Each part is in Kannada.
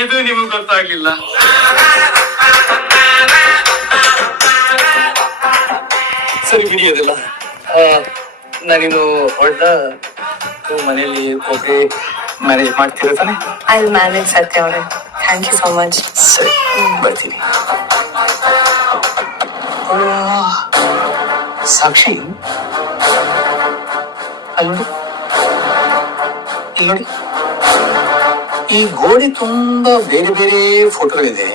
ಇದು ನಿಮ್ಗೆ ಗೊತ್ತಾಗ್ಲಿಲ್ಲ. ಸರಿ ಬಿಡಿ ಅದೆಲ್ಲ. ನಾನಿನ್ನು ಹೊರಟ ಮನೆಯಲ್ಲಿ ಹೋಗಿ ಮ್ಯಾನೇಜ್ ಮಾಡ್ತೀರ ತಾನೆ? ಐ ಮ್ಯಾನೇಜ್ ಸತ್ಯ ಅವರೇ. ಥ್ಯಾಂಕ್ ಯು ಸೋ ಮಚ್ ಸರಿ ಬರ್ತೀನಿ. ಸಾಕ್ಷಿ? ಅಲ್ಲಿ ನೋಡಿ. ಇಲ್ಲಿ ನೋಡಿ. ಈ ಗೋಡೆ ತುಂಬಾ ಬೇರೆ ಬೇರೆ ಫೋಟೋಗಳಿದೆ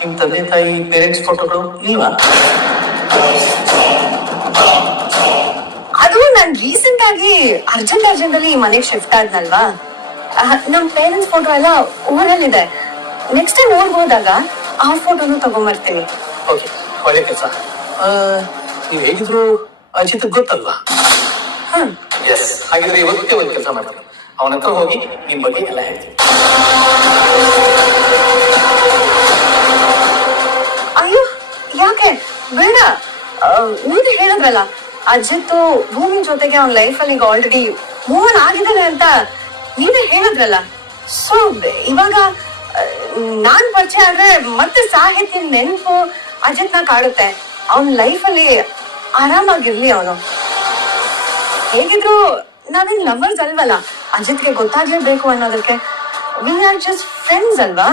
ನಿಮ್ ತಂದೆ ತಾಯಿ ಪೇರೆಂಟ್ಸ್ ಫೋಟೋಗಳು ಇಲ್ವಾ? ಅದು ನಾನು ರೀಸೆಂಟ್ ಆಗಿ ಅರ್ಜೆಂಟ್ ಅರ್ಜೆಂಟ್ ಅಲ್ಲಿ ಮನೆಗೆ ಶಿಫ್ಟ್ ಆದ್ನಲ್ವಾ? ನಮ್ ಪೇರೆಂಟ್ಸ್ ಫೋಟೋ ಎಲ್ಲ ಊರಲ್ಲಿದೆ. ನೆಕ್ಸ್ಟ್ ಟೈಮ್ ಊರ್ಗ್ ಹೋದಾಗ ಆ ಫೋಟೋನು ತಗೊಂಬರ್ತೀನಿ. ಓಕೆ ಒಳ್ಳೆ ಕೆಲಸ. ನೀವು ಹೇಗಿದ್ರು ಅಜಿತ್ ಗೊತ್ತಲ್ವಾ? ಹ್ಮ್. ಎಸ್ ಹಾಗಿದ್ರೆ ಇವತ್ತೇ ಒಂದು ಕೆಲಸ ಮಾಡ್ತೀನಿ. ಅವನ ಹತ್ರ ಹೋಗಿ ನಿಮ್ ಬಗ್ಗೆ ಎಲ್ಲ ಹೇಳ್ತೀನಿ ಅಯ್ಯೋ, ಯಾಕೆ? ಬೇಡ. ನೀನು ಹೇಳಿದ್ರಲ್ಲ ಅಜಿತ್ ಭೂಮಿ ಜೊತೆಗೆ ಅವನ ಲೈಫ್ ಅಲ್ಲಿ ಈಗ ಆಲ್ರೆಡಿ ಮೂವ್ ಆನ್ ಆಗಿದ್ದಾನೆ ಅಂತ ನೀವೇ ಹೇಳಿದ್ರಲ್ಲ. ಸೊ ಇವಾಗ ನಾನ್ ಪರಿಚಯ ಆದ್ರೆ ಮತ್ತೆ ಸಾಹಿತ್ಯ ನೆನಪು ಅಜಿತ್ನ ಕಾಡುತ್ತೆ. ಅವನ್ ಲೈಫ್ ಅಲ್ಲಿ ಆರಾಮಾಗಿರ್ಲಿ ಅವನು. ಹೇಗಿದ್ರು ನಾವೇನ್ ಲವರ್ಸ್ ಅಲ್ವಲ್ಲ. ಅಜಿತ್ಗೆ ಗೊತ್ತಾಗ್ಲೇಬೇಕು ಅನ್ನೋದಕ್ಕೆ ವಿ ಆರ್ ಜಸ್ಟ್ ಫ್ರೆಂಡ್ಸ್ ಅಲ್ವಾ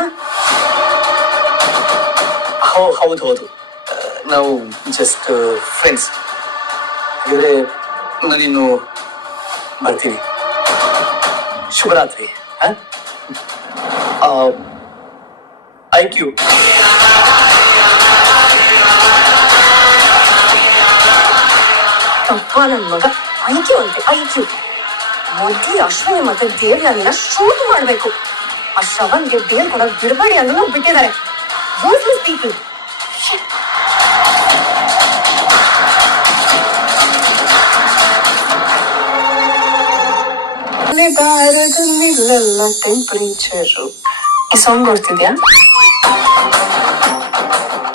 ಹೌ- ಹೌದು ಹೌದು ಆ, ನಾವು ಜಸ್ಟ್ ಫ್ರೆಂಡ್ಸ್ ಹಾಗಿದ್ರೆ ನಾನಿನ್ನು ಬರ್ತೀನಿ ಶುಭರಾತ್ರಿ ಐ ಕ್ಯೂ ಅಪ್ಪ ನನ್ ಮಗ ಐಕ್ಯು ಅಂತೆ ಐಕ್ಯು ಮೊದ್ಲು ಅಶ್ವಿನಿ ಮತ್ತೆ ದೇವ್ಯಾನಿನ ಶೂಟ್ ಮಾಡ್ಬೇಕು. ಆ ಶ್ರವಣ್ಗೆ ಬೇರ್ ಕೊಡಕ್ ಬಿಡಬೇಡಿ ಅನ್ನೋ ಬಿಟ್ಟಿದ್ದಾರೆ. ಪೀಪಲ್ ಸಾಂಗ್ ಗೊತ್ತಿದ್ಯಾ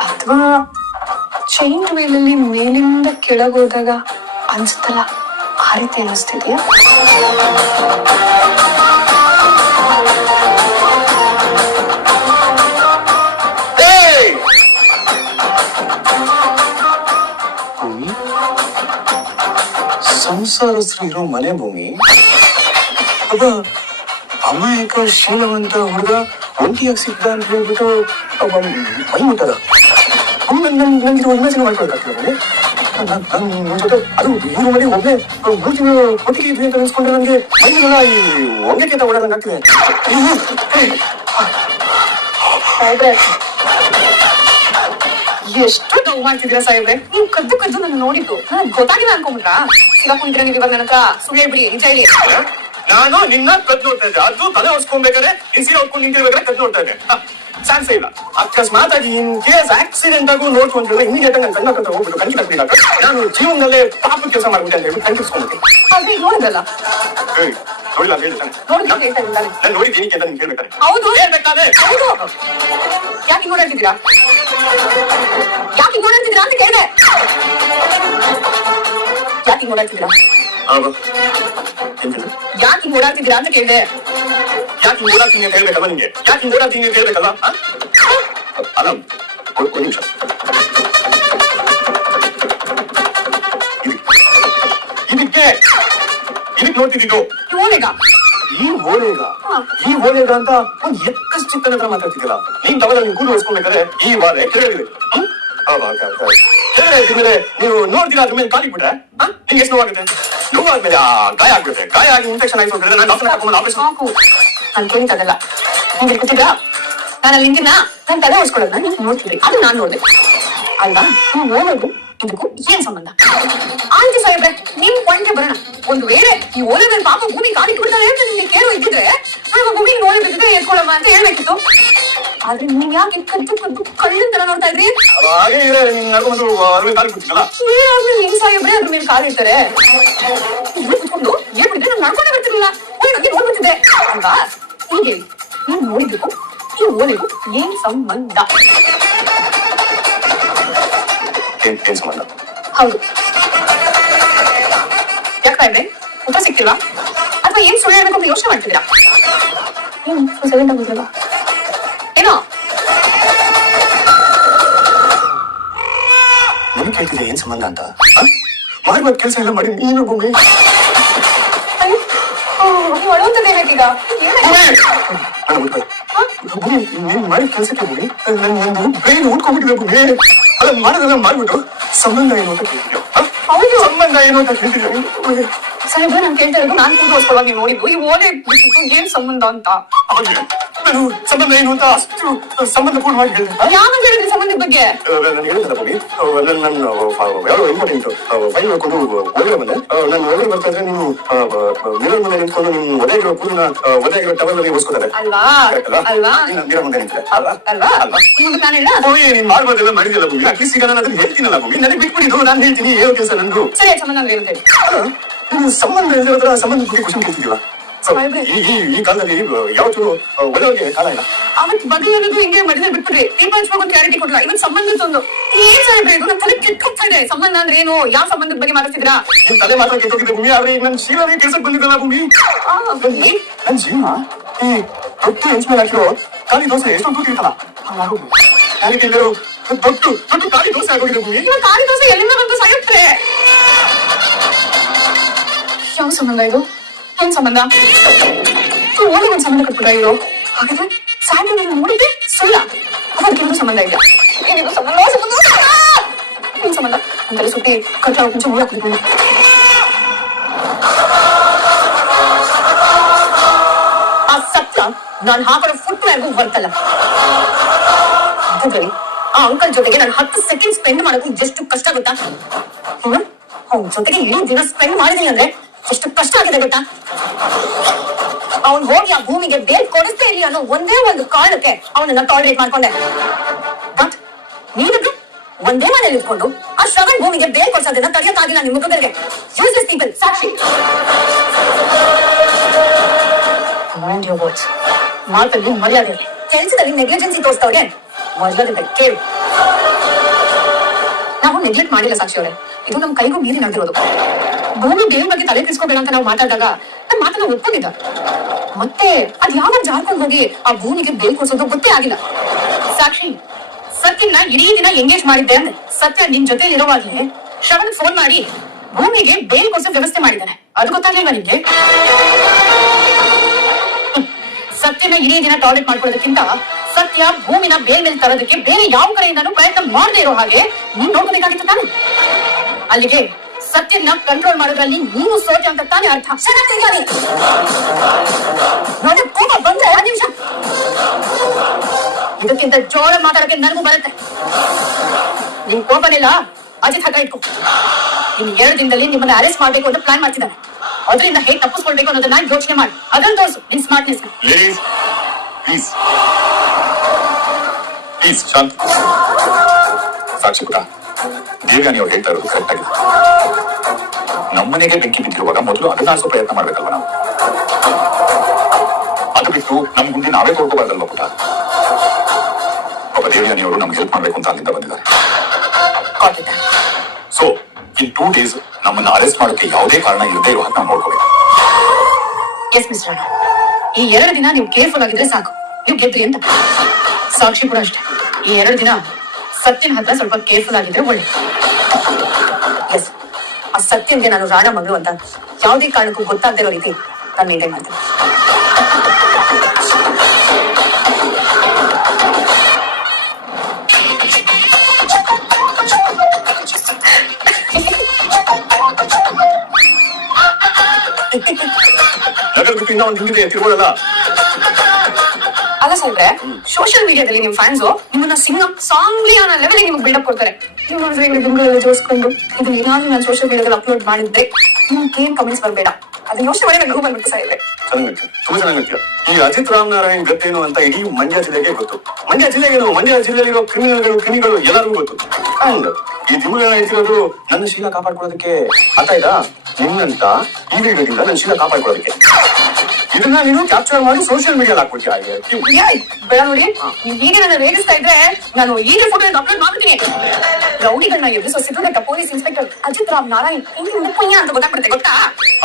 ಅಥವಾ ಚೈನ್ ವೀಲಲ್ಲಿ ಮೇಲಿಂದ ಕೆಳಗೋದಾಗ ಅನ್ಸುತ್ತಲ್ಲ? ಆ ರೀತಿ ಅನಿಸ್ತಿದ್ಯಾ ಏ ಸಂಸಾರಸ್ಥರು ಇರೋ ಮನೆ ಭೂಮಿ? ಅದ ಅಮಾಯಕ, ಶೀಲವಂತ ಹುಡುಗ ಒಂಟಿಯಾಗಿ ಸಿಕ್ತ ಅಂತ ಹೇಳ್ಬಿಟ್ಟು ಒಬ್ಬ ಮೈ ಮುಟ್ಟದ ನಂಗೆ ಅದು ಇವ್ರ ಮನೆ ಒಬ್ಬನೇ ಮೂರು ತಿಂಗಳು ಇದ್ವಿ ಅಂತ ಅನ್ಸ್ಕೊಂಡ್ರೆ ನನಗೆ ಮೈಗೆಲ್ಲ ಈ ಒಗ್ಗಕ್ಕೆ ಅಂತ ಓಡಾಡಂಗೆ ಆಗ್ತಿದೆ ಸಾಹೇಬ್ರೆ ಎಷ್ಟು ನೋವು ಮಾಡ್ತಿದ್ದೀರಾ ಸಾಹೇಬ್ರೆ ನೀವು ಕದ್ದು ಕದ್ದು ನನ್ನ ನೋಡಿದ್ದು ನನಗೆ ಗೊತ್ತಾಗಿಲ್ಲ ಅನ್ಕೊಂಡ್ರಾ ಸಿಗಾಕೊಂಡಿದ್ರೆ ನೀವು ಇವಾಗ ನನ್ನ ಹತ್ರ ಸುಳ್ಳು ಹೇಳ್ಬಿಡಿ ನಿಜ ಹೇಳಿ ನಾನು ನಿನ್ನ ಕದ್ ನೋಡ್ತಾ ಇದ್ದೆ ಅದು ತಲೆ ಹೊಸ್ಕೊಬೇಕಾದ್ರೆ ಇಸಿ ಹೊತ್ಕೊಂಡು ನಿಂತಿರ್ಬೇಕಾದ್ರೆ ಕದ್ ನೋಡ್ತಾ ಇದ್ದೆ ಚಾನ್ಸ್ ಇಲ್ಲ ಅಕಸ್ಮಾತ್ ಆಗಿ ಇನ್ ಕೇಸ್ ಆಕ್ಸಿಡೆಂಟ್ ಆಗು ನೋಡ್ಕೊಂಡ್ರೆ ಇಮಿಡಿಯೇಟ್ ಆಗಿ ನನ್ನ ಕಣ್ಣ ಹೋಗ್ಬಿಟ್ಟು ಕಂಕಿ ಕಟ್ಬಿಡಾಕ ನಾನು ಜೀವನದಲ್ಲೇ ಪಾಪ ಕೆಲಸ ಮಾಡ್ಬಿಟ್ಟೆ ಅಂತ ಹೇಳ್ಬಿಟ್ಟು ಈಗ ನೋಡಿದ್ರಲ್ಲ ನೋಡಿಲ್ಲ ಹೇಳ್ತಾನೆ. ನಾನು ನೋಡಿದ್ದೀನಿ ಅಂತ ನಿಮ್ಗೆ ಹೇಳ್ಬೇಕಾರೆ ಹೌದು. ಹೇಳ್ಬೇಕಾದ್ರೆ. ಹೌದು. ಯಾಕೆ ನೋಡಂತಿದ್ದೀರಾ ಯಾಕೆ ನೋಡಂತಿದ್ದೀರಾ ಅಂತ ಕೇಳಿದೆ. ಯಾಕೆ ನೋಡಂತಿದ್ದೀರಾ? ಯಾಕೆ ಓಡಾಡ್ತಿದ್ದೀರಾ ಅಂತ ಕೇಳಿದೆ. ಯಾಕೆ ಓಡಾಡ್ತೀನಿ ಅಂತ ಹೇಳ್ಬೇಕಲ್ಲ ನಿಂಗೆ ಯಾಕೆ ಓಡಾಡ್ತೀನಿ ಅಂತ ಹೇಳ್ಬೇಕಲ್ಲ? ಅಲ್ಲ ಒಂದ್ ನಿಮಿಷ. ಇದಕ್ಕೆ ಇದಕ್ಕೆ ನೋಡ್ತಿದ್ದು ಓಲೆಗ? ಈ ಓಲೆಗ? ಈ ಓಲೆಗ ಅಂತ ಒಂದ್ ಎಕ್ಕಷ್ಟು ಚಿಕ್ಕನ ಹತ್ರ ಮಾತಾಡ್ತಿದ್ದಿಲ್ಲ ನೀನ್ ತವರ ನಿನ್ ಕೂದಲು ಹೊಸ್ಕೊಬೇಕಾದ್ರೆ ಈ ವಾರ ಕೆಳಗಡೆ ಆದ್ಮೇಲೆ ನೀವು ನೋಡ್ತೀರಾ ಅದ್ರ ಮೇಲೆ ಕಾಲಿಗೆ ಬಿಟ್ರೆ? ನಿಂಗೆ ಎಷ್ಟು ನೋವಾಗುತ್ತೆ? ನೋವಾದ್ಮೇಲೆ ಗಾಯ ಆಗ್ಬಿಡುತ್ತೆ ಗಾಯ ಆಗಿ ಇನ್ಫೆಕ್ಷನ್ ಆಯ್ತು ಅಂದ್ರೆ ನಾನು ಡಾಕ್ಟರ್ ಆಪರೇಷನ್ ಸಾಕು. ನಾನು ಕೇಳಿದ್ದಲ್ಲ ನಿಮ್ಗೆ ಗೊತ್ತಿದ್ರಾ ನಾನು ಅಲ್ಲಿ ನಿಂತಿನ ನಾನು ತಲೆ ಹೊಡ್ಸ್ಕೊಳ್ಳೋದನ್ನ ನೀವು ನೋಡ್ತಿದ್ರಿ ಅದು ನಾನು ನೋಡ್ದೆ. ಅಲ್ವಾ? ನೀವು ನೋಡೋದು ಇದಕ್ಕೂ ಏನ್ ಸಂಬಂಧ? ಆಂಟಿ ಸಾಹೇಬ್ರೆ ನಿಮ್ ಪಾಯಿಂಟ್ಗೆ ಬರೋಣ. ಒಂದು ವೇಳೆ ಈ ಓಲೆಗಳ ಪಾಪ ಭೂಮಿ ಕಾಲಿಟ್ಟು ಬಿಡ್ತಾರೆ ಅಂತ ನಿಮ್ಗೆ ಕೇಳು ಇದ್ದಿದ್ರೆ ನಾನು ಭೂಮಿಗೆ ನೋಡಿ ಬಿದ್ದಿದ್ರೆ ಎತ್ಕೊಳ್ಳಮ್ಮ ಅಂತ ಹೇಳ್ಬೇಕಿತ್ತು. ಆದ್ರೆ ನೀವ್ ಯಾಕೆ ಕದ್ದು ಕದ್ದು ಕಳ್ಳಿನ ತರ ನೋಡ್ತಾ ಇದ್ರಿ? ಹಾಗೆ ಇದ್ರೆ ನೀನ್ ನಡ್ಕೊಂಡು ಅದ್ರ ಕಾಲಿಗೆ ಬಿಡ್ತಿದ್ದಲ್ಲ ನೀವಾದ್ಮೇಲೆ ನಿಮ್ ಸಾಹೇಬ್ರೆ ಅದ್ರ ಮೇಲೆ ಕಾಲಿಡ್ತಾರೆ ಕುತ್ಕೊಂಡು ಏನ್ ನಾನು ನಡ್ಕೊಂಡೇ ಬರ್ತಿರ್ಲಿಲ್ಲ. ಅಲ್ವಾ? ಹೀಗೆ ಈ ನೋಡಿದ್ದಕ್ಕೂ ಈ ಓಲೆಗೂ ಏನ್ ಸಂಬಂಧ? ಹೌದು. ಯಾಕಂದ್ರೆ ಊಟ ಸಿಕ್ತಿಲ್ವಾ? ಅಥವಾ ಏನ್ ಸುಳ್ಳು ಹೇಳ್ಬೇಕು ಅಂತ ಯೋಚನೆ ಮಾಡ್ತಿದ್ದೀರಾ? ಸೈಲೆಂಟ್ ಆಗಿದ್ರಲ್ಲ ಏನೋ? ನನ್ ಕೇಳ್ತಿದೆ ಏನ್ ಸಂಬಂಧ ಅಂತ? ಮಾಡ್ಬಾರ್ದು ಕೆಲಸ ಎಲ್ಲ ಮಾಡಿ ನೀನು ಭೂಮಿ. ಒಳವಂತದೆ ಹೇಗೀಗ ಏನಾಯ್ತು? ನಾನು ಮುಟ್ಕೊ. ಭೂಮಿ ನೀನ್ ಮಾಡಿದ ಕೆಲಸಕ್ಕೆ ಭೂಮಿ ನನ್ ನಂದು ಬ್ರೈನ್ ಉಟ್ಕೊಂಡ್ಬಿಟ್ಟಿದೆ ಭೂಮಿ ಅದನ್ನ ಮಾಡೋದೆಲ್ಲ ಮಾಡ್ಬಿಟ್ಟು ಸಂಬಂಧ ಏನು ಅಂತ ಕೇಳ್ತಿದ್ಯೋ ಹೌದು ಸಂಬಂಧ ಏನು ಅಂತ ಕೇಳ್ತಿದ್ಯೋ ಸಾಹೇಬ್ರೆ ನಾನು ಕೇಳ್ತಾ ಇರೋದು ನಾನು ಕೂಡ ಓದ್ಕೊಳ್ಳೋ ನೀವು ನೋಡಿದ್ದು ಈ ಓಲೆ ಬಿಟ್ಟಿದ್ದು ಏನ್ ಸಂಬಂಧ ಅಂತ ಅವಾಗ ನಾನು ಸಂಬಂಧ ಏನು ಅಂತ ಅಷ್ಟು ಸಂಬಂಧ ಪೂರ್ಣ ಮಾಡಿ ಹೇಳಿದೆ ಯಾವಾಗ ಹೇಳಿದ್ರಿ ಸಂಬಂಧದ ಬಗ್ಗೆ ನಾನು ಹೇಳಿದ್ದಲ್ಲ ಭೂಮಿ ನನ್ನ ನನ್ನ ಯಾರೋ ಇಂಪಾರ್ಟೆಂಟ್ ಫೈಲ್ ಮಾಡ್ಕೊಂಡು ಒಳಗಡೆ ಬಂದೆ ನಾನು ಒಳಗಡೆ ಬರ್ತಾ ಇದ್ರೆ ನೀವು ಮಿರರ್ ಮುಂದೆ ನಿಂತ್ಕೊಂಡು ನಿಮ್ಮ ಒದಗಿರೋ ಕೂದಲ ಒದಗಿರೋ ಟವಲ್ ಅಲ್ಲಿ ಓದಿಸ್ಕೊತಾರೆ ಅಲ್ವಾ ಅಲ್ವಾ ಮಿರರ್ ಮುಂದೆ ನಿಂತ್ರೆ ಅಲ್ವಾ ನಿಮ್ಗೆ ನಾನು ನೀನ್ ಮಾಡ್ಬೋದೆಲ್ಲ ಮಾಡಿದ್ಯಲ್ಲ ಭೂಮಿ ಅಟ್ಲೀಸ್ಟ್ ಈಗ ನಾನು ಅದನ್ನ ಹೇಳ್ತೀನಲ್ಲ ಭೂಮಿ ನನಗೆ ಬಿಟ್ಬಿಡಿದ್ರು ನಾನು ಹೇಳ್ತೀನಿ ಏನು ಕೆಲಸ ನಂದು ಸರಿ ಸಂಬಂಧ ನಾನು ಏನು ನೀನು ಸಂಬಂಧ ಇಲ್ಲದ ಹತ್ರ ಸಂಬಂಧ ಬಗ್ಗೆ. ಈ ಈ ಕಾಲದಲ್ಲಿ ಯಾವತ್ತೂ ಒಳ್ಳೆಯವ್ರಿಗೆ ಕಾಲ ಇಲ್ಲ ಅವತ್ ಬದಿಯೋದು ಹಿಂಗೆ ಮಧ್ಯದಲ್ಲಿ ಬಿಟ್ಬಿಡ್ರಿ ದೀಪ ಹಚ್ಬೇಕು ಅಂತ ಕ್ಲಾರಿಟಿ ಕೊಡ್ಲ ಇವನ್ ಏನ್ ಇದು ತಲೆ ಇದೆ ಸಂಬಂಧ ಅಂದ್ರೆ ಏನು ಯಾವ ಸಂಬಂಧದ ಬಗ್ಗೆ ಮಾತಾಡ್ತಿದ್ರಾ ನಿನ್ ತಲೆ ಮಾತ್ರ ಕೆಟ್ಟೋಗಿದೆ ಭೂಮಿ ಆದ್ರೆ ಈಗ ನನ್ನ ಶೀಲವೇ ಕೆಲ್ಸಕ್ಕೆ ಬಂದಿದ್ದಲ್ಲ ಭೂಮಿ? ನನ್ ಜೀವನ ಈ ದೊಡ್ಡ ಹೆಂಚ್ ಮೇಲೆ ಹಾಕಿರೋ ಖಾಲಿ ದೋಸೆ ಎಷ್ಟೊಂದು ಹಾಗಾಗೋದು ಯಾರಿಗೆ ಎಲ್ಲರೂ ದೊಡ್ಡ ದೊಡ್ಡ ಖಾಲಿ ದೋಸೆ ಆಗೋಗಿದೆ ಭೂಮಿ ದೋಸೆ ಎಲ್ಲಿಂದ ಸಾಯುತ್ತೆ ಯಾವ ಸಂಬಂಧ ಇದು? ಏನ್ ಸಂಬಂಧ? ಓದಿ ಒಂದ್ ಸಂಬಂಧ ಕಟ್ಬಿಟ್ಟ ಇದು ಹಾಗಾದ್ರೆ ಸಾಯಂಕಾಲ ನೋಡಿದ್ದೆ ಸುಳ್ಳ. ಅದಕ್ಕಿಂತ ಸಂಬಂಧ ಇಲ್ಲ. ಏನಿದು ಸಂಬಂಧ? ಸಂಬಂಧ? ಸಂಬಂಧ? ಸುಟ್ಟಿ ಕಟ್ಟಾಗ ಮುಂಚೆ ಮೂಲ ಆ ಸತ್ಯ ನಾನು ಹಾಕಿರೋ ಫುಟ್ ವೇರ್ಗೂ ಬರ್ತಲ್ಲ ಅದ್ರಲ್ಲಿ ಆ ಅಂಕಲ್ ಜೊತೆಗೆ ನಾನು ಹತ್ತು ಸೆಕೆಂಡ್ ಸ್ಪೆಂಡ್ ಮಾಡೋದು ಜಸ್ಟ್ ಕಷ್ಟ ಗೊತ್ತಾ? ಅವ್ನ ಜೊತೆಗೆ ಇಡೀ ದಿನ ಸ್ಪೆಂಡ್ ಮಾಡಿದೀನಿ ಅಂದ್ರೆ ಎಷ್ಟು ಕಷ್ಟ ಆಗಿದೆ ಗೊತ್ತಾ? ಅವನ್ ಹೋಗಿ ಆ ಭೂಮಿಗೆ ಬೇಲ್ ಕೊಡಿಸ್ತಾ ಇಲ್ಲ ಅನ್ನೋ ಒಂದೇ ಒಂದು ಕಾರಣಕ್ಕೆ ಅವನನ್ನ ಟಾಲರೇಟ್ ಮಾಡ್ಕೊಂಡೆ. ಬಟ್ ಒಂದೇ ಮನೇಲಿ ಇಟ್ಕೊಂಡು ಆ ಶ್ರವಣ್ ಭೂಮಿಗೆ ಬೇಲ್ ಕೊಡ್ಸೋದನ್ನ ತಡೆಯಕ್ಕಾಗಿಲ್ಲ ನಿಮ್ಮ ಮುಖಗಳಿಗೆ ಯೂಸ್ಲೆಸ್ ಪೀಪಲ್ ಸಾಕ್ಷಿ. ಮಾತಲ್ಲಿ ಮರ್ಯಾದೆ ಕೆಲಸದಲ್ಲಿ ನೆಗ್ಲಿಜೆನ್ಸಿ ತೋರಿಸ್ತವ್ರೆ. ಮರ್ಯಾದೆ ಕೇಳು. ನಾವು ನೆಗ್ಲೆಕ್ಟ್ ಮಾಡಿಲ್ಲ ಸಾಕ್ಷಿ ಅವರೇ ಇದು ನಮ್ಮ ಕೈಗೂ ಮೀರಿ ನಡೆದಿರೋದು. ಭೂಮಿ ಬೇರೆ ಬಗ್ಗೆ ತಲೆ ತಿಸ್ಕೋಬೇಡ ಅಂತ ನಾವು ಮಾತಾಡಿದಾಗ ನನ್ನ ಮಾತನ್ನ ಒಪ್ಕೊಂಡಿದ್ದ. ಮತ್ತೆ ಅದ್ ಯಾವಾಗ ಜಾರ್ಕೊಂಡ್ ಹೋಗಿ ಆ ಭೂಮಿಗೆ ಬೇಲ್ ಕೊಡ್ಸೋದು ಗೊತ್ತೇ ಆಗಿಲ್ಲ. ಸಾಕ್ಷಿ ಸತ್ಯನ ಇಡೀ ದಿನ ಎಂಗೇಜ್ ಮಾಡಿದ್ದೆ ಅಂದ್ರೆ ಸತ್ಯ ನಿನ್ ಜೊತೆ ಇರೋವಾಗ್ಲೇ ಶ್ರವಣ್ ಫೋನ್ ಮಾಡಿ ಭೂಮಿಗೆ ಬೇಲ್ ಕೊಡ್ಸೋ ವ್ಯವಸ್ಥೆ ಮಾಡಿದ್ದಾನೆ. ಅದು ಗೊತ್ತಾಗ್ಲಿಲ್ವಾ ನಿಮ್ಗೆ? ಸತ್ಯನ ಇಡೀ ದಿನ ಟಾಯ್ಲೆಟ್ ಮಾಡ್ಕೊಳ್ಳೋದಕ್ಕಿಂತ ಸತ್ಯ ಭೂಮಿನ ಬೇಲ್ ಮೇಲೆ ತರೋದಕ್ಕೆ ಬೇರೆ ಯಾವ ಕಡೆಯಿಂದನೂ ಪ್ರಯತ್ನ ಮಾಡದೇ ಇರೋ ಹಾಗೆ ನೀನ್ ನೋಡ್ಕೋಬೇಕಾಗಿತ್ತು ತಾನು. ಅಲ್ಲಿಗೆ ಸತ್ಯನ ಕಂಟ್ರೋಲ್ ಮಾಡೋದ್ರಲ್ಲಿ ನೀನು ಸೋತೆ ಅಂತ ತಾನೇ ಅರ್ಥ. ನನಗೆ ಕೋಪ ಬಂದ್ರೆ ಒಂದ್ ನಿಮಿಷ. ಇದಕ್ಕಿಂತ ಜೋರ ಮಾತಾಡಕ್ಕೆ ನನಗೂ ಬರುತ್ತೆ. ನಿಮ್ ಕೋಪನಿಲ್ಲ ಅಜಿತ್ ಹಠ ಇಟ್ಕೊ. ಇನ್ ಎರಡು ದಿನದಲ್ಲಿ ನಿಮ್ಮನ್ನ ಅರೆಸ್ಟ್ ಮಾಡಬೇಕು ಅಂತ ಪ್ಲಾನ್ ಮಾಡ್ತಿದ್ದಾನೆ. ಅದರಿಂದ ಹೇಗೆ ತಪ್ಪಿಸ್ಕೊಳ್ಬೇಕು ಅನ್ನೋದನ್ನ ಯೋಚನೆ ಮಾಡಿ. ಅದನ್ನ ತೋರಿಸು, ನಿನ್ ಸ್ಮಾರ್ಟ್ನೆಸ್ ಸಾಕ್ಷಿ ಪುಟ ದೇವ್ಯಾನಿ ಅವ್ರು ಹೇಳ್ತಾ ಇರೋದು ಕರೆಕ್ಟ್ ಆಗಿದೆ. ನಮ್ಮನೆಗೆ ಬೆಂಕಿ ಬಿದ್ದಿರುವಾಗ ಮೊದಲು ಅದನ್ನ ಆರಿಸೋ ಪ್ರಯತ್ನ ಮಾಡ್ಬೇಕಲ್ವ ನಾವು? ಅದು ಬಿಟ್ಟು ನಮ್ ಮುಂದೆ ನಾವೇ ಕೊಡ್ಕೋಬಾರ್ದಲ್ವ ಪುಟ ಒಬ್ಬ ದೇವ್ಯಾನಿ ಅವರು ನಮ್ಗೆ ಹೆಲ್ಪ್ ಮಾಡ್ಬೇಕು ಅಂತ ಅಲ್ಲಿಂದ ಬಂದಿದ್ದಾರೆ. ಸೊ ಇನ್ ಟೂ ಡೇಸ್ ನಮ್ಮನ್ನ ಅರೆಸ್ಟ್ ಮಾಡೋಕೆ ಯಾವುದೇ ಕಾರಣ ಇಲ್ಲದೆ ಇರುವ ನಾವು ನೋಡ್ಕೋಬೇಕು. ಎಸ್ ಈ ಎರಡು ದಿನ ನೀವು ಕೇರ್ಫುಲ್ ಆಗಿದ್ರೆ ಸಾಕು. ನೀವು ಗೆದ್ರಿ ಅಂತ ಸಾಕ್ಷಿ ಕೂಡ ಅಷ್ಟೇ. ಈ ಎರಡು ದಿನ ಸತ್ಯನ ಹತ್ರ ಸ್ವಲ್ಪ ಕೇರ್ಫುಲ್ ಆಗಿದ್ರೆ ಒಳ್ಳೆ. ಎಸ್ ಆ ಸತ್ಯನ್ಗೆ ನಾನು ರಾಣ ಮಗಳು ಅಂತ ಯಾವುದೇ ಕಾರಣಕ್ಕೂ ಗೊತ್ತಾಗದೇ ಇರೋ ರೀತಿ ನಾನು ಮೇಂಟೈನ್ ಮಾಡ್ತೇನೆ. ಬಿಟ್ಟು ಇನ್ನೂ ಒಂದು ಹಿಂಗಿದೆ ತಿಳ್ಕೊಳ್ಳಲ್ಲ ಅಲ್ಲ ಅಂದ್ರೆ ಸೋಷಿಯಲ್ ಮೀಡಿಯಾದಲ್ಲಿ ನಿಮ್ ಫ್ಯಾನ್ಸ್ ನಿಮ್ಮನ್ನ ಸಿಂಗ್ ಸಾಂಗ್ಲಿ ಅನ್ನೋ ಲೆವೆಲ್ ನಿಮ್ಗೆ ಬಿಲ್ಡಪ್ ಕೊಡ್ತಾರೆ. ನೀವು ನೋಡಿದ್ರೆ ಇಲ್ಲಿ ದುಂಗಳೆಲ್ಲ ಜೋಡಿಸ್ಕೊಂಡು ಇದು ಏನಾದ್ರು ನಾನು ಸೋಷಿಯಲ್ ಮೀಡಿಯಾದಲ್ಲಿ ಅಪ್ಲೋಡ್ ಮಾಡಿದ್ರೆ ನಿಮ್ಗೆ ಏನ್ ಕಮೆಂಟ್ಸ್ ಬರಬೇಡ. ಅದು ಯೋಚನೆ ಮಾಡಿ ನಗು ಬಂದ್ಬಿಟ್ಟು ಇದೆ ತುಂಬಾ ಚೆನ್ನಾಗಿತ್ತು ಈ ಅಜಿತ್ ರಾಮನಾರಾಯಣ್ ಗತ್ತೇನು ಅಂತ ಇಡೀ ಮಂಡ್ಯ ಜಿಲ್ಲೆಗೆ ಗೊತ್ತು. ಮಂಡ್ಯ ಜಿಲ್ಲೆಗೇನು ಮಂಡ್ಯ ಜಿಲ್ಲೆಯಲ್ಲಿರೋ ಕ್ರಿಮಿನಲ್ಗಳು ಕ್ರಿಮಿಗಳು ಎಲ್ಲರಿಗೂ ಗೊತ್ತು. ಈ ದಿಮುಗಳನ್ನ ಹೇಳ್ತಿರೋದು ನನ್ನ ಶೀಲ ಕಾಪಾಡ್ಕೊಳ್ಳೋದಕ್ಕೆ ಅರ್ಥ ಆಯ್ತಾ? ನಿಮ್ಮಂತ ಈ ವಿಡಿಯೋದಿಂದ ನನ್ನ ಶೀಲ ಕಾಪಾಡ್ಕೊಳ್ಳೋದಕ್ಕೆ. ಇದನ್ನ ನೀನು ಕ್ಯಾಪ್ಚರ್ ಮಾಡಿ ಸೋಷಿಯಲ್ ಮೀಡಿಯಾ ಹಾಕ್ಬಿಡ್ತೀಯ ನೋಡಿ. ನೀವ್ ಹೀಗೆ ನನ್ನ ರೇಗಿಸ್ತಾ ಇದ್ರೆ ನಾನು ಈಗ ಫೋಟೋ ಅಪ್ಲೋಡ್ ಮಾಡ್ತೀನಿ ರೌಡಿಗಳನ್ನ ಎದುರಿಸೋ ಸಿದ್ಧಘಟ್ಟ ಪೊಲೀಸ್ ಇನ್ಸ್ಪೆಕ್ಟರ್ ಅಜಿತ್ ರಾಮ್ ನಾರಾಯಣ್ ಹಿಂಗೆ ಮುಪ್ಪಯ್ಯ ಅಂತ ಗೊತ್ತಾಗ್ಬಿಡುತ್ತೆ ಗೊತ್ತಾ?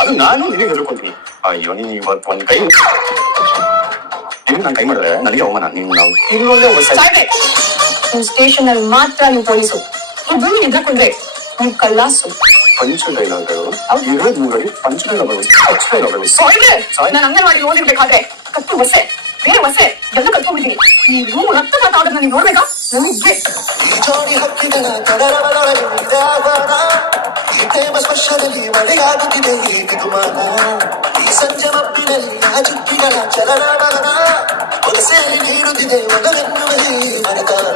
ಅದು ನಾನು ನಿನಗೆ ಹೆದರ್ಕೊಂತೀನಿ ಅಯ್ಯೋ ನೀನು ಇವತ್ತು ಒಂದು ಕೈ ನಾನು ಕೈ ಮಾಡಿದ್ರೆ? ನನಗೆ ಅವಮಾನ. ನೀವು ನಾವು ಇನ್ನೊಂದೇ ಸ್ಟೇಷನ್ ಅಲ್ಲಿ ಮಾತ್ರ ನೀವು ಪೊಲೀಸು ಈ ಭೂಮಿ ನಿದ್ರಕೊಂಡ್ರೆ ನೀವು ಕಳ್ಳಾಸು ಪಂಚ ಡೈಲಾಗ್ಗಳು ಇರೋದು ಮೂರಲ್ಲಿ ಪಂಚ ಡೈಲಾಗ್ಗಳು ಪಂಚ ಡೈಲಾಗ್ಗಳು ಸಾಯ್ಬೆ ಸಾಯ್- ನಾನು ಅಂಗನವಾಡಿ ಓದಿರ್ಬೇಕಾದ್ರೆ ಕತ್ತು ಹೊಸೆ ಬೇರೆ ಹೊಸೆ ಎಲ್ಲ ಕತ್ಕೊಂಡ್ಬಿಟ್ಟಿನಿ ನೀವು ರಕ್ತ ಮಾತಾಡೋದನ್ನ ನೀವು ನೋಡ್ಬೇಕಾ? ನನಗೆ ಜೋಡಿ ಈ ಪ್ರೇಮ ಸ್ಪರ್ಶದಲ್ಲಿ ಮಳೆಯಾಗುತ್ತಿದೆ ಈ ಋತುಮಾನ ಈ ಸಂಜೆ ಮಬ್ಬಿನಲ್ಲಿ ಆ ಚುಕ್ಕಿಗಳ ಚಲನವಲನ ಒಲಸೆಯಲ್ಲಿ ನೀಡುತ್ತಿದೆ ಒಲವೆನ್ನುವ ಈ ಮನದಾನ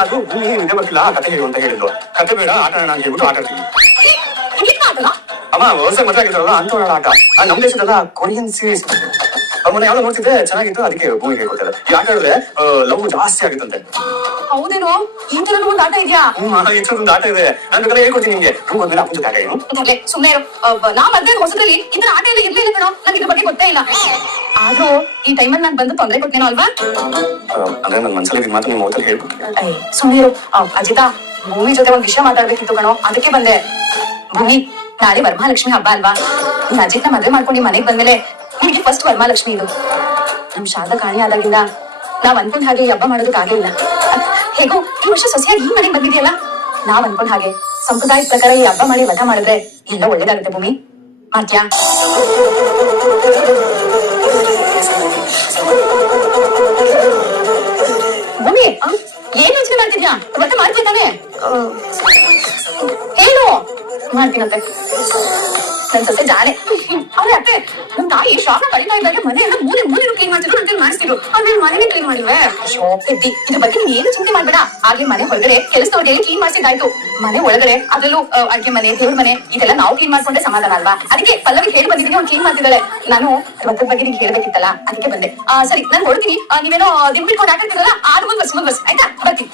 ಅದು ಭೂಮಿ ನಿದ್ದೆ ಬರ್ತಿಲ್ಲ ಕತೆ ಹೇಳು ಅಂತ ಹೇಳಿದ್ಲು ಕತೆ ಬೇಡ ಆಟ ಆಡೋಣ ಅಂತ ಹೇಳ್ಬಿಟ್ಟು ಆಟ ಆಡ್ತೀವಿ ನಿಮ್ಗೆ ಆಗಲ್ಲ ಅಮ್ಮ ಹೊಸ ಮದುವೆ ಆಗಿದ್ದಾರಲ್ಲ ಅಂತವಳ ಆಟ ಆ, ನಮ್ ದೇಶದಲ್ಲ ಕೊರಿಯನ್ ಸೀರೀಸ್ ಮೊನ್ನೆ ಯಾವ್ದೋ ನೋಡ್ತಿದ್ದೆ ಚೆನ್ನಾಗಿತ್ತು ಅದಕ್ಕೆ ಭೂಮಿಗೆ ಹೇಳ್ಕೊತಾರೆ ಈ ಆಟ ಆಡಿದ್ರೆ ಲವ್ ಜಾಸ್ತಿ ಆಗುತ್ತಂತೆ. ಹೌದೇನೋ? ಈ ತರ ಒಂದು ಆಟ ಇದೆಯಾ? ಹ್ಮ್ ಒಂದು ಆಟ ಇದೆ. ನಾನು ಬೇಕಾದ್ರೆ ಹೇಳ್ಕೊಡ್ತೀನಿ ನಿಮ್ಗೆ. ರೂಮ್ ಬಂದ್ಮೇಲೆ ಅಪ್ಪನ ಜೊತೆ ಆಟ ಏನು ಸುಮ್ಮನೆ ಇರು. ನಾ ಮದ್ವೆ ಹೊಸದಲ್ಲಿ ಇದ್ರ ಆಟ ಎಲ್ಲ ಇರ್ಲಿಲ್ಲ ಕಣೋ. ನಂಗೆ ಇದ್ರ ಬಗ್ಗೆ ಗೊತ್ತೇ ಇಲ್ಲ. ಆದ್ರೂ ಈ ಟೈಮಲ್ಲಿ ನಾನು ಬಂದು ತೊಂದರೆ ಕೊಟ್ಟೇನೋ ಅಲ್ವಾ? ಅಂದ್ರೆ ನನ್ನ ಮನಸ್ಸಲ್ಲಿ ನಿಮ್ಮ ಮಾತು ನಿಮ್ಮ ಮೊದಲು ಹೇಳ್ಬಿಟ್ಟು ಸುಮ್ಮನೆ ಇರು. ಅಜಿತಾ ಭೂಮಿ ಜೊತೆ ಒಂದ್ ವಿಷಯ ಮಾತಾಡ್ಬೇಕಿತ್ತು ಕಣೋ. ಅದಕ್ಕೆ ಬಂದೆ. ಭೂಮಿ ನಾಳೆ ವರಮಹಾಲಕ್ಷ್ಮಿ ಹಬ್ಬ ಅಲ್ವಾ? ಅಜಿತ್ನ ಮದ್ವೆ ಮಾಡ್ಕೊಂಡು ಮನೆಗೆ ಬಂದ್ಮೇಲೆ ನಿಮಗೆ ಫಸ್ಟ್ ವರಮಹಾಲಕ್ಷ್ಮಿ ಇದು. ನಮ್ ಶಾರದಾ ಕಾಣಿ ಆದಾಗಿಂದ ನಾವ್ ಅನ್ಕೊಂಡ್ ಹಾಗೆ ಹಬ್ಬ ಮಾಡೋದಕ್ಕೆ ಆಗಲಿಲ್ಲ ಹೇಗೋ ಈ ವರ್ಷ ಸೊಸೆಯಾಗಿ ಈ ಮನೆಗ್ ಬಂದಿದೆಯಲ್ಲ? ನಾವ್ ಅನ್ಕೊಂಡ್ ಹಾಗೆ ಸಂಪ್ರದಾಯ ಪ್ರಕಾರ ಈ ಹಬ್ಬ ಮಾಡಿ ವಧ ಮಾಡಿದ್ರೆ ಎಲ್ಲ ಒಳ್ಳೇದಾಗುತ್ತೆ ಭೂಮಿ. ಮಾಡ್ತ್ಯಾ? ಭೂಮಿ ಏನ್ ಯೋಚನೆ ಮಾಡ್ತಿದ್ಯಾ? ಮತ್ತೆ ಮಾಡ್ತೀಯ ಹೇಳು ಮಾಡ್ತೀನಂತೆ ನನ್ ಸೊಸೆ ಜಾಣೆ. ಅವ್ರೆ ಅತ್ತೆ ನಮ್ ತಾಯಿ ಶಾಪ ಕಲಿತಾ ಮನೆ ಎಲ್ಲ ಮೂಲೆ ಮೂಲೆ ಕ್ಲೀನ್ ಮಾಡ್ತಿದ್ರು ನಂಗೆ ಮಾಡಿಸ್ತಿದ್ರು. ಅವ್ರು ಮನೆಗೆ ಕ್ಲೀನ್ ಮಾಡಿಲ್ವೇ? ಶಾಪ್ ಎದ್ದಿ ಇದ್ರ ಬಗ್ಗೆ ನೀನ್ ಏನು ಚಿಂತೆ ಮಾಡ್ಬೇಡ. ಆಗ್ಲೇ ಮನೆ ಹೊರಗಡೆ ಕೆಲಸದವ್ರಿಗೆ ಕ್ಲೀನ್ ಮಾಡ್ಸಿದ್ದಾಯ್ತು. ಮನೆ ಒಳಗಡೆ, ಅದ್ರಲ್ಲೂ ಅಡ್ಗೆ ಮನೆ ದೇವ್ರ ಮನೆ, ಇದೆಲ್ಲ ನಾವು ಕ್ಲೀನ್ ಮಾಡ್ಕೊಂಡ್ರೆ ಸಮಾಧಾನ ಅಲ್ವಾ? ಅದಕ್ಕೆ ಪಲ್ಲವಿ ಹೇಳಿ ಬಂದಿದ್ದೀನಿ, ಅವ್ನು ಕ್ಲೀನ್ ಮಾಡ್ತಿದ್ದಾಳೆ. ನಾನು ಅದ್ರ ಬಗ್ಗೆ ನಿಂಗೆ ಹೇಳ್ಬೇಕಿತ್ತಲ್ಲ, ಅದಕ್ಕೆ ಬಂದೆ. ಸರಿ, ನಾನು ಹೊಡ್ತೀನಿ ನೀವೇನೋ ದಿಂಬ್ ಬಿಟ್ಕೊಂಡು ಆಟ ಆಡ್ತಿರಲ್ಲ ಆಡು ಮುಂದ್ ಬಸ್ ಮುಂದ್ ಬಸ್. ಆಯ್ತಾ? ಬರ್ತೀನಿ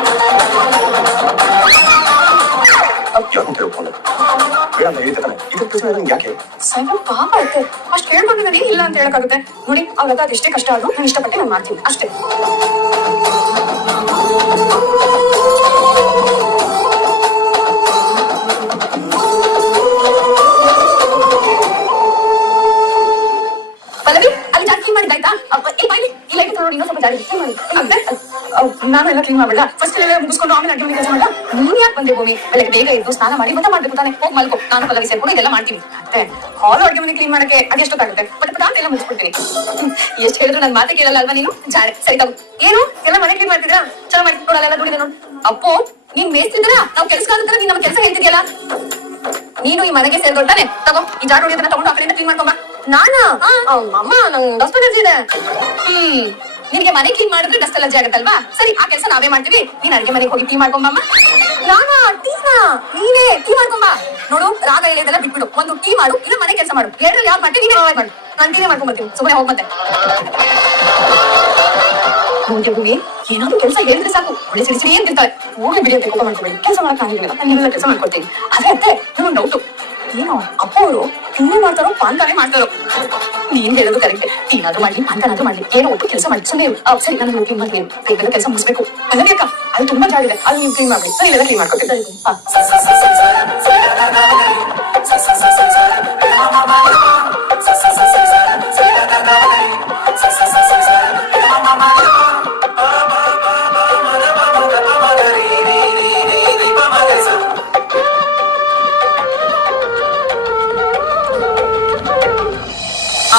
ಹ್ಮ್. ಯಾಕೆ ತಿಳ್ಕೊಂಡು ಬೇಡ ಅಂತ ಹೇಳಿದ್ದೆ ತಾನೆ ಇದ್ರ ಪ್ರಶ್ನೆ ನಂಗೆ ಯಾಕೆ ಇಲ್ಲ ಅಂತ ಹೇಳಕ್ಕಾಗುತ್ತೆ. ನೋಡಿ ಅವ್ರ ಅದೆಷ್ಟೇ ಕಷ್ಟ ಆದ್ರೂ ನಾನು ಇಷ್ಟಪಟ್ಟು ನಾನು ಮಾಡ್ತೀನಿ. ಅಷ್ಟೇ. ಪಲ್ಲವಿ, ಅಲ್ಲಿ ಜಾಸ್ತಿ ಮಾಡಿದ್ದಾಯ್ತಾ ಇಲ್ಲಿ ಏ ಇದು ನೋಡಿ ಇನ್ನೊಂದ್ ಸ್ವಲ್ಪ ಜಾಗ ಕ್ಲೀನ್ ಮಾಡಿ ಎಲ್ಲ ಕ್ಲೀನ್ ಫಸ್ಟ್ ಎಲ್ಲ ಮುಗಿಸ್ಕೊಂಡು ಆಮೇಲೆ ಮನೆ ಕೆಲಸ ಮಾಡ ನೀನ್ ಬಂದೆ ಭೂಮಿ? ಬೆಳಗ್ಗೆ ಬೇಗ ಎದ್ದು ಸ್ನಾನ ಮಾಡಿ ಮತ್ತೆ ಮಾಡ್ಬೇಕು ತಾನೆ. ಹೋಗಿ ಮಲ್ಕೋ. ಸೇರ್ಕೊಂಡು ಇದೆಲ್ಲ ಮಾಡ್ತೀನಿ. ಆಲ್ ಹಾಲು ಅಡುಗೆ ಮನೆ ಕ್ಲೀನ್ ಮಾಡಕ್ಕೆ ಬಟ್ ಪಟಾಂತ ಎಲ್ಲ ಮುಗಿಸ್ಬಿಡ್ತೀನಿ. ಎಷ್ಟು ಹೇಳಿದ್ರು ನನ್ ಮಾತೆ ಕೇಳಲ್ಲ ಅಲ್ವಾ ನೀನು? ಜಾರೆ. ಸರಿ, ತಗೋ. ಏನು? ಎಲ್ಲ ಮನೆ ಕ್ಲೀನ್ ಮಾಡ್ತಿದ್ರಾ? ಚಲೋ ಮಾಡಿ ನೋಡು ಅಪ್ಪು, ನೀನ್ ಮೇಯ್ತಿದ್ರ ನಾವು ಕೆಲಸ ಆಗುತ್ತರ ನೀನ್ ನಮ್ಮ ಕೆಲಸ ಹೇಳ್ತಿದ್ಯಲ್ಲ? ನೀನು ಈ ಮನೆಗೆ ಸೇರ್ಕೊಳ್ತಾನೆ ತಗೋ, ಈ ಜಾಡು ಹೊಡಿಯೋದನ್ನ ತಗೊಂಡು ಆ ಕಡೆಯಿಂದ ಕ್ಲೀನ್ ಮಾಡ್ಕೊಂಬ ನಾನಾ? ಅಮ್ಮ ನಂಗೆ ಡಸ್ಟ್ ಹ್ಮ್. ನಿನಗೆ ಮನೆ ಕ್ಲೀನ್ ಮಾಡಿದ್ರೆ ಡಸ್ಟ್ ಅಲರ್ಜಿ ಆಗತ್ತಲ್ವಾ ಸರಿ, ಆ ಕೆಲಸ ನಾವೇ ಮಾಡ್ತೀವಿ. ನೀನ್ ಅಡ್ಗೆ ಮನೆಗೆ ಹೋಗಿ ಟೀ ಮಾಡ್ಕೊಂಬಮ್ಮ ನಾನಾ? ಟೀನಾ ನೀನೇ? ಟೀ ಮಾಡ್ಕೊಂಬ ನೋಡು, ರಾಗ ಎಳೆದೆಲ್ಲ ಬಿಟ್ಬಿಡು. ಒಂದು ಟೀ ಮಾಡು, ಇಲ್ಲ ಮನೆ ಕೆಲಸ ಮಾಡು. ಎರಡರಲ್ಲಿ ಯಾವ್ದು ಮಾಡ್ತೀನಿ ನೀನೇ ಮಾಡು. ನಾನು ಟೀನೇ ಮಾಡ್ಕೊಂಬರ್ತೀನಿ ಸುಮ್ಮನೆ ಹೋಗ್ ಮತ್ತೆ. ಮುಂದೆ ಏನೋ ಕೆಲಸ ಹೇಳಿದ್ರೆ ಸಾಕು. ಒಳ್ಳೆ ಸಿಡಿಸಿ ಏನ್ ಅಂತಿರ್ತಾಳೆ ಹೋಗಿ ಬಿಡಿ ಅಂತ ಕೋಪ ಮಾಡ್ಕೊಬೇಡಿ. ಕೆಲಸ ಮಾಡಕ್ ಆಗಿಲ್ಲ ನಾನು ಕೆಲಸ ಮಾಡ್ಕೊಡ್ತೀನಿ. ಅದೇ ಅತ್ತೆ ನಂಗೊಂದು ಡೌಟು ಏನೋ ಅಪ್ಪ ಅವರು ತಿಂಡಿ ಮಾಡ್ತಾರೋ ಪಾನ್ಕಾನೆ ಮಾಡ್ತಾರೋ. ನೀನ್ ಹೇಳೋದು ಕರೆಕ್ಟ್ ಏನಾದ್ರು ಮಾಡ್ಲಿ ಪಾನ್ಕಾನಾದ್ರೂ ಮಾಡ್ಲಿ. ಏನೋ ಒಟ್ಟು ಕೆಲಸ ಮಾಡಿ ಸುಮ್ಮನೆ ಸರಿ ನಾನು ಹೋಗಿ ಮಾಡ್ತೀನಿ ಬೇಗ ಕೆಲಸ ಮುಗಿಸ್ಬೇಕು. ಅಲ್ಲೇ ಅಕ್ಕ ಅಲ್ಲಿ ತುಂಬಾ ಜಾಗ ಇದೆ. ಅಲ್ಲಿ ನೀವು ಕ್ಲೀನ್ ಮಾಡ್ಬೇಕು. ಸರಿ ಎಲ್ಲ ಕ್ಲೀನ್ ಮಾಡ್ಕೊತೀನಿ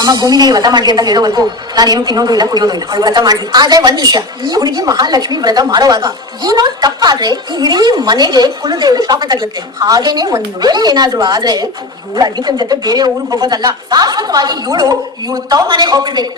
ಅಮ್ಮ ಭೂಮಿಗೆ ವ್ರತ ಮಾಡಿ ಅಂತ ಹೇಳೋವರೆಗೂ ನಾನೇನು ತಿನ್ನೋದು ಇಲ್ಲ, ಕುಡಿಯೋದು ಇಲ್ಲ. ಅವ್ಳು ವ್ರತ ಮಾಡಿ ಆದ್ರೆ ಒಂದ್ ವಿಷಯ, ಈ ಹುಡುಗಿ ಮಹಾಲಕ್ಷ್ಮಿ ವ್ರತ ಮಾಡುವಾಗ ಏನೋ ತಪ್ಪಾದ್ರೆ ಈ ಇಡೀ ಮನೆಗೆ ಕುಲದೇವರು ಶಾಪ ತಗಲುತ್ತೆ. ಹಾಗೇನೆ ಒಂದ್ ವೇಳೆ ಏನಾದ್ರೂ ಆದ್ರೆ ಇವಳು ಅಡ್ಗಿತನ ಜೊತೆ ಬೇರೆ ಊರಿಗೆ ಹೋಗೋದಲ್ಲ ಶಾಶ್ವತವಾಗಿ ಇವಳು ಇವಳು ತವ್ ಮನೆಗೆ ಹೋಗ್ಬಿಡ್ಬೇಕು.